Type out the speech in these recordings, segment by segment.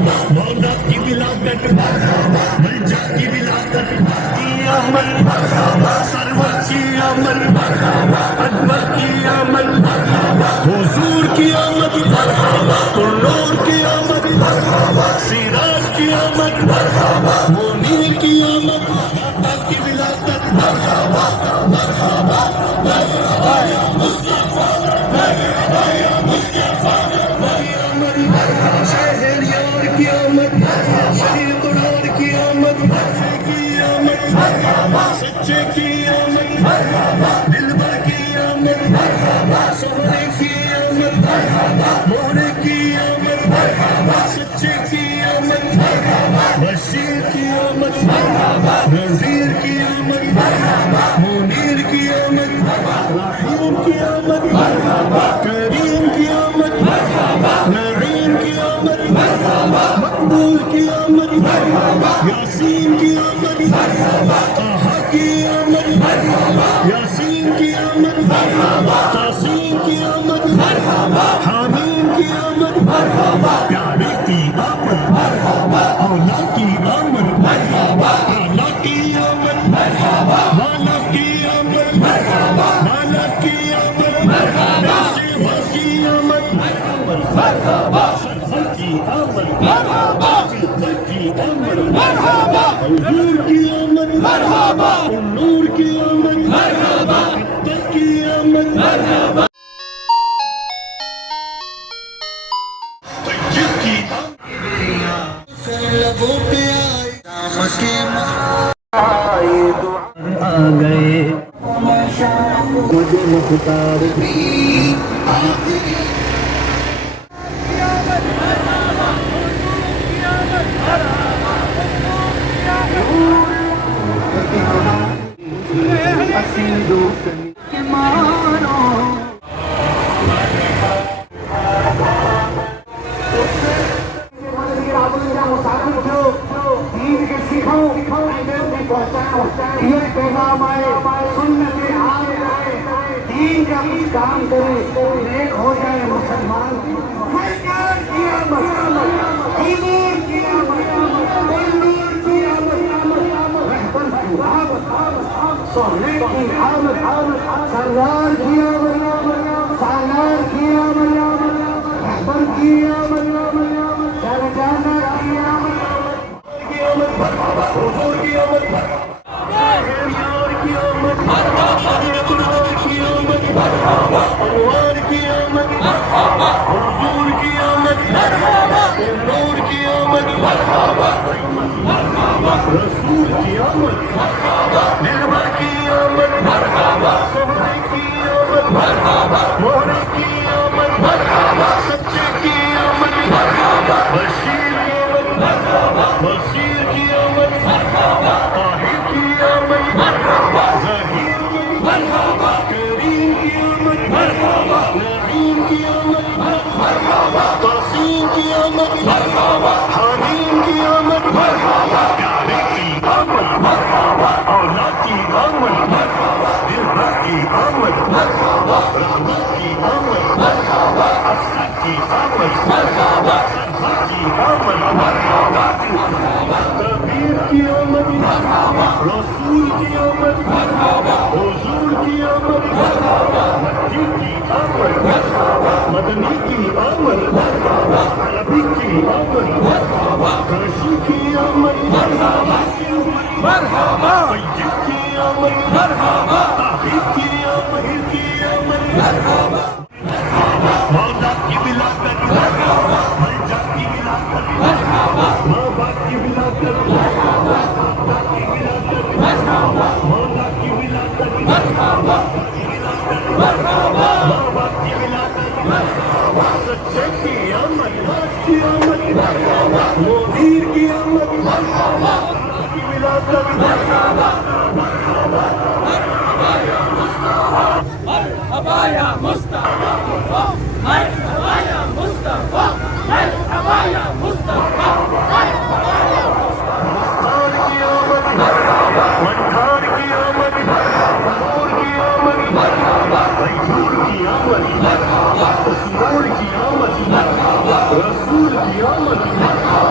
مولا کی ولادت ملجا کی ولادت کی آمد سرور کی آمد اکبر کی آمد حضور کی آمد نور کی آمد سراج کی آمد منیر کی آمد مولا کی ولادت شہریار کی آمد شہید الار کی آمد سچے کی آمد دلبر کی آمد سہرے کی آمد موڑے کی آمد سچے کی آمد بشیر کی آمد نذیر کی آمد منیر کی آمد رحیم کی آمد کریم کی آمد نعیم کی آمد مقبول کی آمد یاسین کی آمد طہ کی آمد یاسین کی آمد تاسین کی آمد حامیم کی آمد پیارے کی آمد اولا کی آمد اولا کی آمد والا کی آمد والا کی آمد سیوا کی آمد سرور کی آمد جلدر کی آمد حضور کی آمد نور کی آمد اکبر کی آمد طیب کی آمد لبوں پہ آئے آ گئے مجھے مختار کام کرے نیک ہو جائے مسلمان سونے کی آمد سردار کی آمد سالار کی آمد رہبر کی آمد سرجانہ کی آمد حضور کی آمد شہریار کی آمد اقرار کی آمد انوار کی آمد حضور کی آمد نور کی آمد رسول کی آمد دلبر کی آمد سہرے کی آمد موڑے کی آمد سچے کی آمد بشیر کی آمد بشیر کی آمد طاہر کی آمد ظہیر کی آمد کریم کی آمد نعیم کی آمد تاسین کی آمد حامیم کی آمد پیارے کی آمد اولا کی آمد دلبر کی آمد رحمت کی آمد افسر کی آمد سرور کی آمد کبیر کی آمد رسول کی آمد حضور کی آمد مکی کی آمد مدنی کی آمد عربی کی آمد کرشی کی آمد مرحبا طیب کی آمد طاہر کی آمد مرحبا مولا کی ولادت ملجا کی ولادت بابا کی ولادت مولا کی ولادت بابا کی ولادت سچے کی آمد کی آمد منیر کی آمد کی ولادت مرحبا یا مصطفیٰ مرحبا یا مصطفیٰ مرحبا یا مصطفیٰ مرحبا یا مختار کی آمد منار کی آمد نور کی آمد طیور کی آمد اسمور کی آمد رسول کی آمد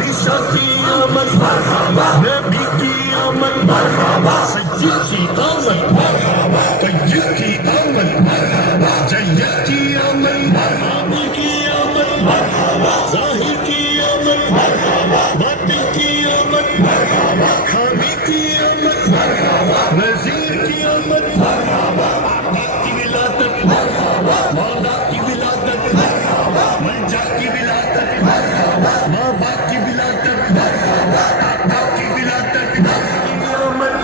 عیسیٰ کی آمد نبی کی آمد سید کی آمد طیب کی آمد جنت کی آمد عامل کی آمد ظاہر کی آمد باطن کی آمد حامی کی آمد نذیر کی آمد آقا کی ولادت مولا کی ولادت ملجا کی ولادت ماں باپ کی ولادت آقا کی ولادت کی آمد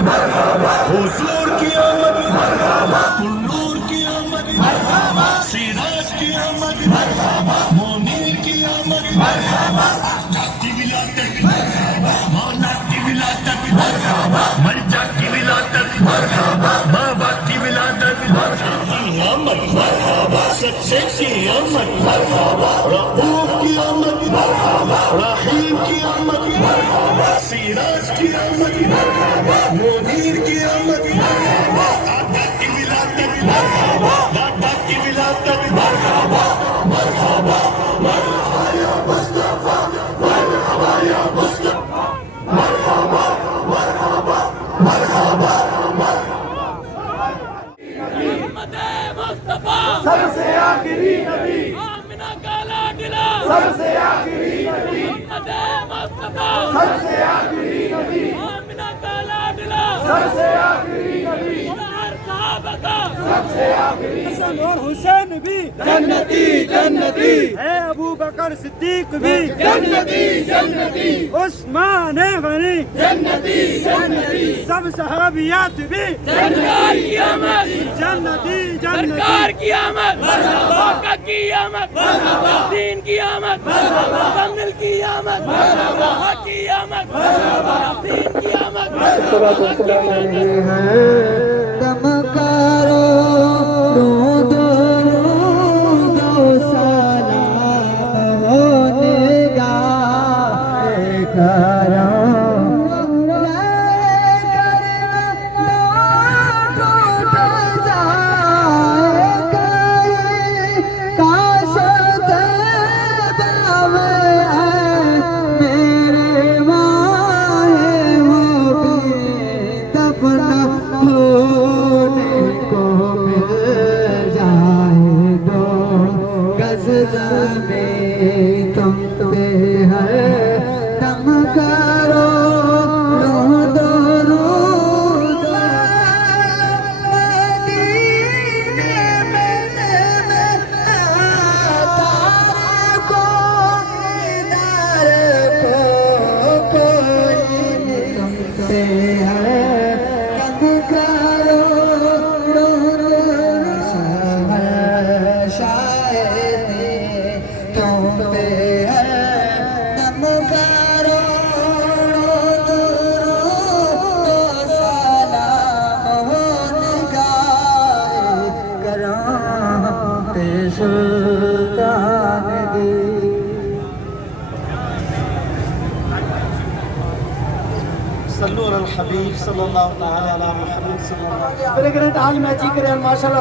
حضور کی آمد نور کی آمد سراج کی آمد منیر کی آمد آقا کی ولادت مولا کی ولادت ملجا کی ولادت ماں باپ کی ولادت آمد سچے کی آمد رؤوف کی آمد رحیم کی آمد سراج کی آمد منیر کی آمد آقا کی ولادت دادا کی ولادت مرحبا مرحبا یا مصطفیٰ مرحبا یا مصطفیٰ مرحبا مرحبا مرحبا محمد مصطفیٰ سب سے آخری نبی آمنہ کا لاڈلا سب سے آخری نبی محمد مصطفیٰ سب سے آخری نبی آمنہ کا لاڈلا سب سے آخری نبی ہر صحابہ کا سب سے آخری حسن اور حسین بھی جنتی جنتی ہے، ابو بکر صدیق بھی جنتی جنتی عثمان غنی جنتی جنتی سب صحابیات بھی سرکار کی آمد جنتی جنتی سرکار کی آمد آقا کی آمد دین کی آمد مکمل کی آمد حق کی آمد دین کی آمد صلو علی الحبیب صلی اللہ تعالی علی محمد صلی اللہ علیہ وسلم پریگرنٹ حال میں اچھی کرے ماشاءاللہ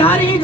11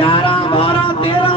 11 12 13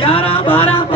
11 12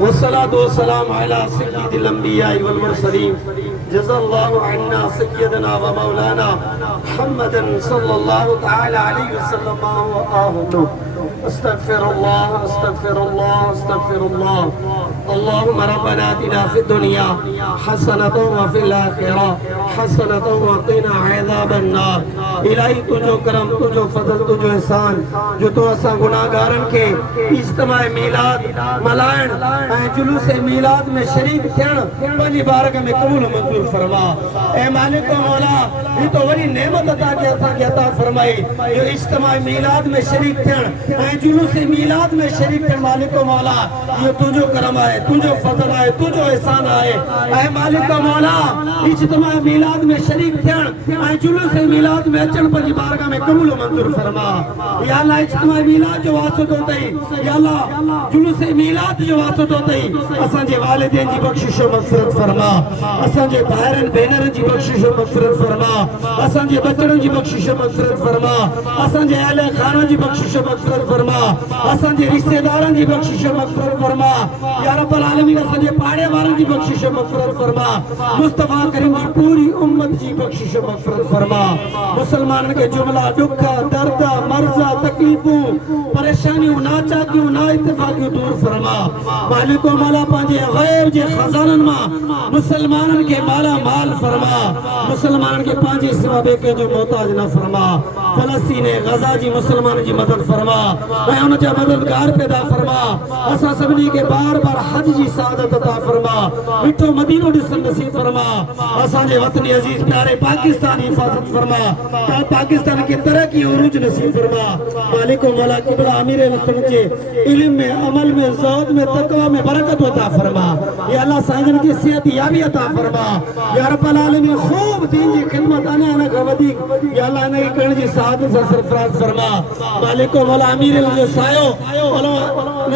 والصلاة والسلام على سيد الأنبياء والمرسلين جزا الله عنا سيدنا ومولانا محمد صلى الله تعالى عليه وسلم وآله استغفر الله استغفر الله استغفر الله اللهم ربنا آتنا في الدنيا حسنة وفي الآخرة حسنة وقنا عذاب النار الہی تجھو کرم تجھو فضل تجھو احسان جو تو اسا گناہگارن کے اجتماع میلاد ملائن جلوس میلاد میں شریک تھین پنجی بارگاہ میں قبول و منظور فرما اے مالک و مولا یہ تو وہی نعمت عطا فرمائی جو اجتماع میلاد میں شریک تھین جلوس میلاد میں شریک تھین مالک و مولا یہ تجھو کرم آئے تجھو فضل آئے تجھو احسان آئے اے مالک و مولا اجتماع میلاد میں شریک تھین جلوس میلاد میں اچھن پنجی بارگاہ میں قبول و منظور فرما یا اللہ اجتماع میلاد جو واسط ہوتا ہی یا اللہ جلوس میلاد جو واسط ہوتا ہی اسان جے والدین جی بخشش و مغفرت فرما اسان جے بھائرن بہنرن جی بخشش و مغفرت فرما اسان جے بچڑن جی بخشش و مغفرت فرما اسان جے اہل خانہ جی بخشش و مغفرت فرما اسان جے رشتہ دارن جی بخشش و مغفرت فرما یا رب العالمین اسان جے پاڑے وارن جی بخشش و مغفرت فرما مصطفیٰ کریم جی پوری امت جی بخشش و مغفرت فرما مسلمان کے جملہ دکھا دردہ مرضہ تکلیفوں پریشانیوں ناچاکیوں نا اتفاقیوں دور فرما مالک و مولا پانجے غیب جے خزانن ماں مسلمانن کے مالا مال فرما مسلمانن کے پانجے سوا بے کے جو محتاج نہ فرما فلسطین غزہ جی مسلمان جی مدد فرما اے انہوں جا مددگار پیدا فرما اسا سبنی کے بار بار حج جی سعادت عطا فرما مٹھو مدینہ ڈسن نصیب فرما اسا جے وطنی عزیز پیارے پاکستانی حفاظت فرما پاکستان کی ترقی عروج نصیب فرما مالک و مولا قبلہ امیر سمجھے علم میں عمل میں زہد میں تقوی میں برکت عطا فرما یا اللہ سائنن کی صحت یابی عطا فرما یا رب العالمین خوب دین جی خدمت آنا کا ودیق یا اللہ انہیں کی کرن جی سعادت سے سرفراز فرما مالک و مولا امیر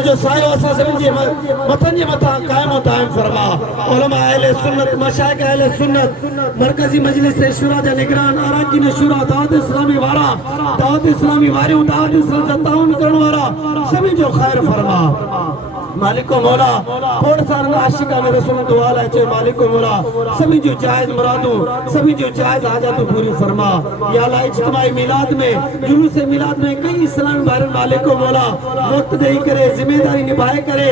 جو سایو اسا سمجھے متن جی متا قائم و دائم فرما علماء اہل سنت مشائق اہل سنت مرکزی مجلس شورا جا نگران اراکین شورا دعوت اسلامی وارا دعوت اسلامی واریوں دعوت اسلام سے تعاون کرن وارا سبھی جو خیر فرما مالک و مولا پھوڑ سارن عاشقہ میں رسول دعا لائے چھے مالک و مولا سبھی جو جائز مرادوں سبھی جو جائز حاجاتوں پوری فرما یا اللہ اجتماع میلاد میں جلوس میلاد میں کئی اسلام بارن مالک و مولا وقت دے کرے ذمہ داری نبھائے کرے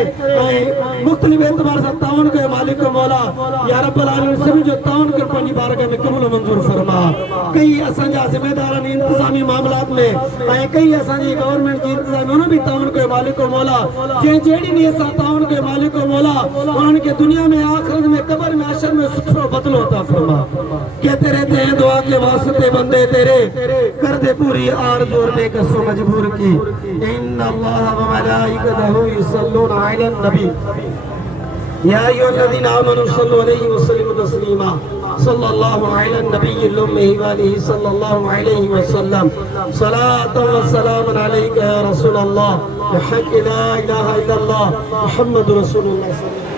مختلف اعتبار سے تعاون کرے مالک و مولا یا رب العالمین سبھی جو تعاون کر پانی بارگاہ میں قبول و منظور فرما کئی اسانجا ذمہ داران انتظامی معاملات میں کئی اسانجی گورنمنٹ کی انتظامی انہوں بھی تعاون کرے مالک و مولا جیڑی نہیں ایسا تعاون کے مالک و مولا ان کے دنیا میں آخرت میں قبر میں عشر میں ستر و بدل ہوتا فرما کہتے رہتے ہیں دعا کے واسطے بندے تیرے کر دے پوری آرزو اور بے کس و مجبور کی ان اللہ و ملائکتہ یصلون علی النبی یا ایھا الذین آمنوا صلوا علیہ وسلم تسلیما صلی اللہ علی النبی الامہ والہ صلی اللہ علیہ وسلم صلاۃ و سلام علیک یا رسول اللہ بحق لا الہ الا اللہ محمد رسول اللہ صلی اللہ علیہ وسلم